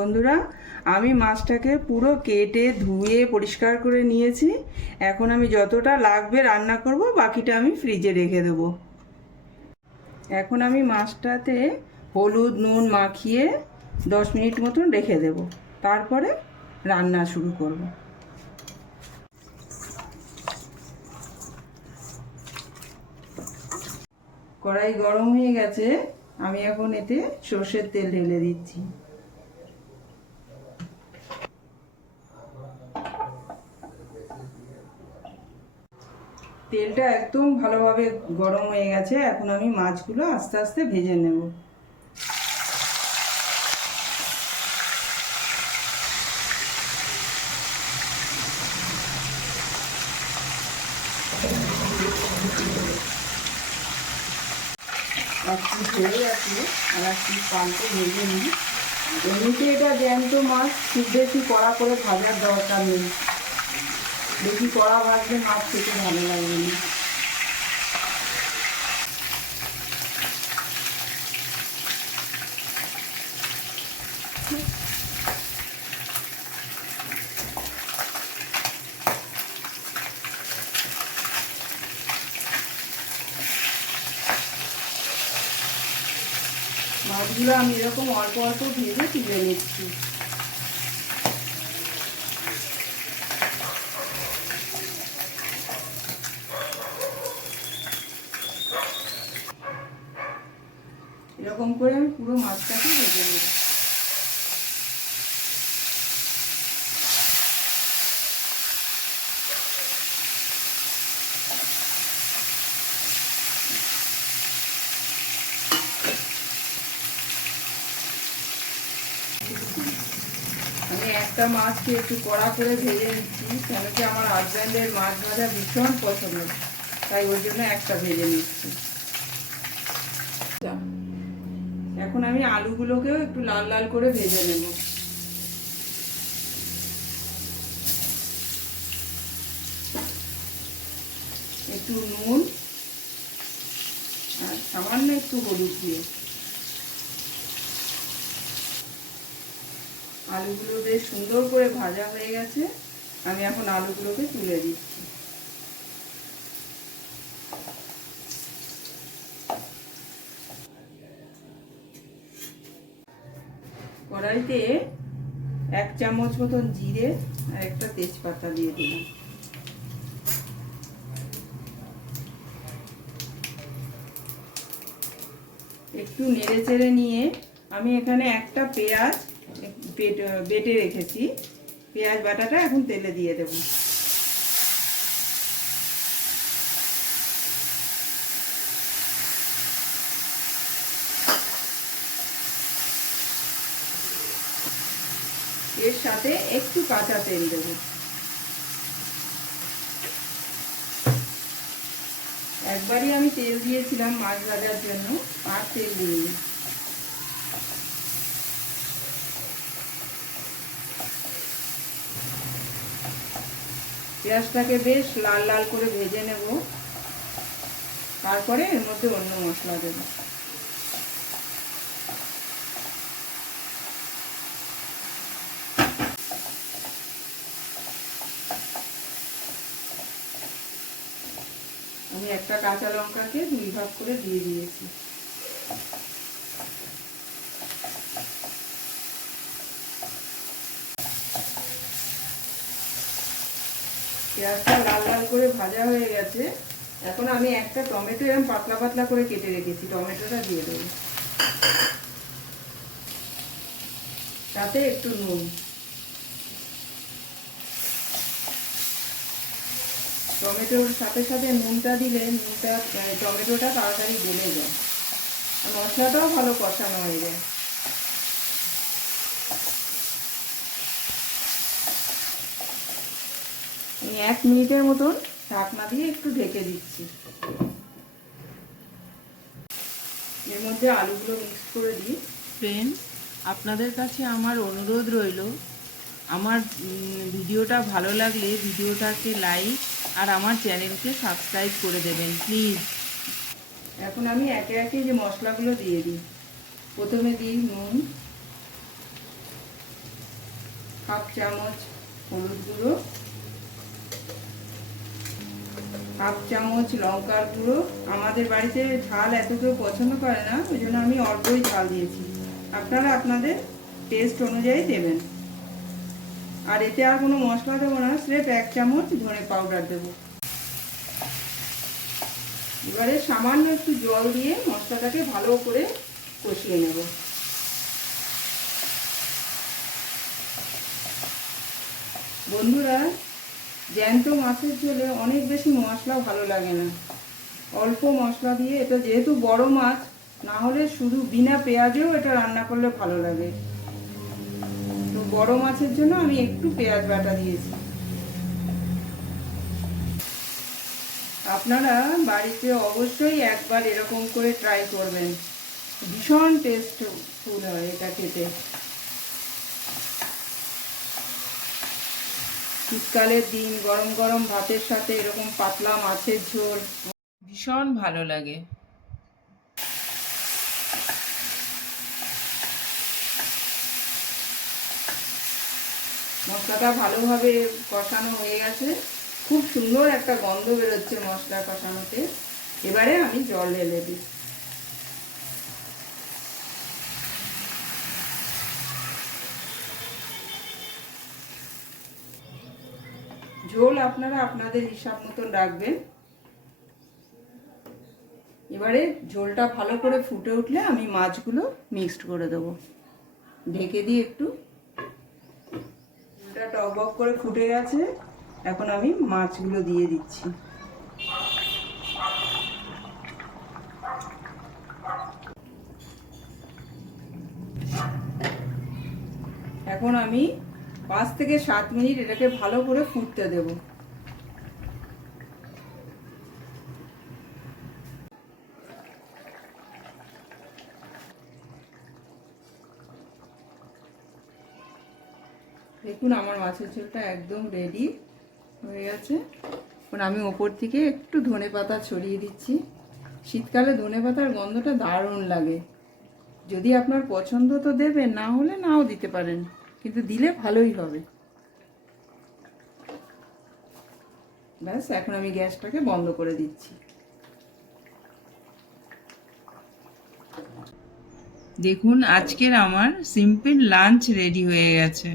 বন্ধুরা, আমি মাছটাকে পুরো কেটে ধুয়ে পরিষ্কার করে নিয়েছি। এখন আমি যতটা লাগবে রান্না করব, বাকিটা আমি ফ্রিজে রেখে দেবো। এখন আমি মাছটাতে হলুদ নুন মাখিয়ে 10 মিনিট মতন রেখে দেব, তারপরে রান্না শুরু করব। কড়াই গরম হয়ে গেছে, আমি এখন এতে সর্ষের তেল ঢেলে দিচ্ছি। তেলটা একদম ভালোভাবে গরম হয়ে গেছে, এখন আমি মাছগুলো আস্তে আস্তে ভেজে নেব। একটু ছেড়ে আছে আর একটু পাল্টে ভেজে নিই। এমনিতে এটা জ্যান্ত মাছ, খুব বেশি কড়া করে ভাজার দরকার নেই। বেশি কড়া ভাজলে মাছ খেতে ভালো লাগবে না। মাছগুলো আমি এরকম অল্প অল্প ভেজে তুলে নিচ্ছি। এরকম করে আমি পুরো মাছটাকে ভেজে নেব। আমি একটা মাছকে একটু কড়া করে ভেজে নিচ্ছি, কেন কি আমার হাজব্যান্ডের মাছ ভাজা ভীষণ পছন্দ, তাই ওই জন্য একটা ভেজে নিচ্ছি। এখন আমি আলুগুলোকেও একটু লাল লাল করে ভেজে নেব। একটু নুন আর সামান্য একটু হলুদ দিয়ে আলুগুলো বেশ সুন্দর করে ভাজা হয়ে গেছে, আমি এখন আলুগুলোকে তুলে দিচ্ছি। কড়াইতে 1 চামচ মতন জিরে আর একটা তেজপাতা দিয়ে দিলাম। একটু নেড়ে চেড়ে নিয়ে আমি এখানে একটা পেঁয়াজ বেটে রেখেছি, পেঁয়াজ বাটাটা এখন তেলে দিয়ে দেব। এর সাথে একটু কাঁচা তেল দেব। একবারই আমি তেল দিয়েছিলাম মাছ ভাজার জন্য, আর তেল দিইনি। পেঁয়াজটাকে বেশ লাল লাল করে ভেজে নেব, তারপরে এর মধ্যে অন্য মশলা দেব। আমি একটা কাঁচা লঙ্কাকে 2 ভাগ করে দিয়ে দিয়েছি। পেঁয়াজটা লাল লাল করে ভাজা হয়ে গেছে, এখন আমি একটা টমেটো এরকম পাতলা পাতলা করে কেটে রেখেছি, টমেটোটা দিয়ে দেবো। তাতে একটু নুন। টমেটোর সাথে সাথে নুনটা দিলে টমেটোটা তাড়াতাড়ি গলে যায়, আর মশলাটাও ভালো কষানো হয়ে যায়। আমি 1 মিনিটের মতন ঢাকনা দিয়ে একটু ঢেকে দিচ্ছি। এর মধ্যে আলুগুলো মিক্স করে দিই। ফ্রেন্ড, আপনাদের কাছে আমার অনুরোধ রইল, আমার ভিডিওটা ভালো লাগলে ভিডিওটাকে লাইক আর আমার চ্যানেলকে সাবস্ক্রাইব করে দেবেন প্লিজ। এখন আমি একে একে যে মশলাগুলো দিয়ে দিই। প্রথমে দিই নুন, চামচ হলুদ গুঁড়ো, হাফ চামচ লঙ্কার গুঁড়ো। আমাদের বাড়িতে ঝাল এত কেউ পছন্দ করে না, ওই জন্য আমি অল্পই ঝাল দিয়েছি। আপনারা আপনাদের টেস্ট অনুযায়ী দেবেন। আর এতে আর কোনো মশলা দেবো না, স্রেফ 1 চামচ ধনে পাউডার দেব। এবারে সামান্য একটু জল দিয়ে মশলাটাকে ভালো করে কষিয়ে নেব। বন্ধুরা, জ্যান্ত মাছের ঝোলে অনেক বেশি মশলা ভালো লাগে না, অল্প মশলা দিয়ে, এটা যেহেতু বড় মাছ, না হলে শুধু বিনা পেঁয়াজেও এটা রান্না করলে ভালো লাগে। তো বড় মাছের জন্য আমি একটু পেঁয়াজ বাটা দিয়েছি। আপনারা বাড়িতে অবশ্যই একবার এরকম করে ট্রাই করবেন, ভীষণ টেস্টফুল হয় এটা খেতে। শীতকালের দিন গরম গরম ভাতের সাথে এরকম পাতলা মাছের ঝোল ভীষণ ভালো লাগে। মশলাটা ভালোভাবে কষানো হয়ে গেছে, খুব সুন্দর একটা গন্ধ বেরোচ্ছে মশলা কষানোতে। এবারে আমি জল ঢেলে দিই। ঝোল আপনারা আপনাদের হিসাব মতন রাখবেন। এবারে ঝোলটা ভালো করে ফুটে উঠলে আমি মাছগুলো মিক্সড করে দেবো। ঢেকে দিয়ে একটু, ঝোলটা টকবক করে ফুটে গেছে, এখন আমি মাছগুলো দিয়ে দিচ্ছি। এখন আমি 5 থেকে 7 মিনিট এটাকে ভালো করে ফুটতে দেব। দেখুন আমার মাছের ঝোলটা একদম রেডি হয়ে গেছে। এখন আমি ওপর থেকে একটু ধনেপাতা ছড়িয়ে দিচ্ছি। শীতকালে ধনেপাতার গন্ধটা দারুণ লাগে। যদি আপনার পছন্দ তো দেবেন, না হলে নাও দিতে পারেন, কিন্তু দিলে ভালোই হবে। ব্যাস, এখন আমি গ্যাসটাকে বন্ধ করে দিচ্ছি। দেখুন আজকের আমার সিম্পল লাঞ্চ রেডি হয়ে গেছে।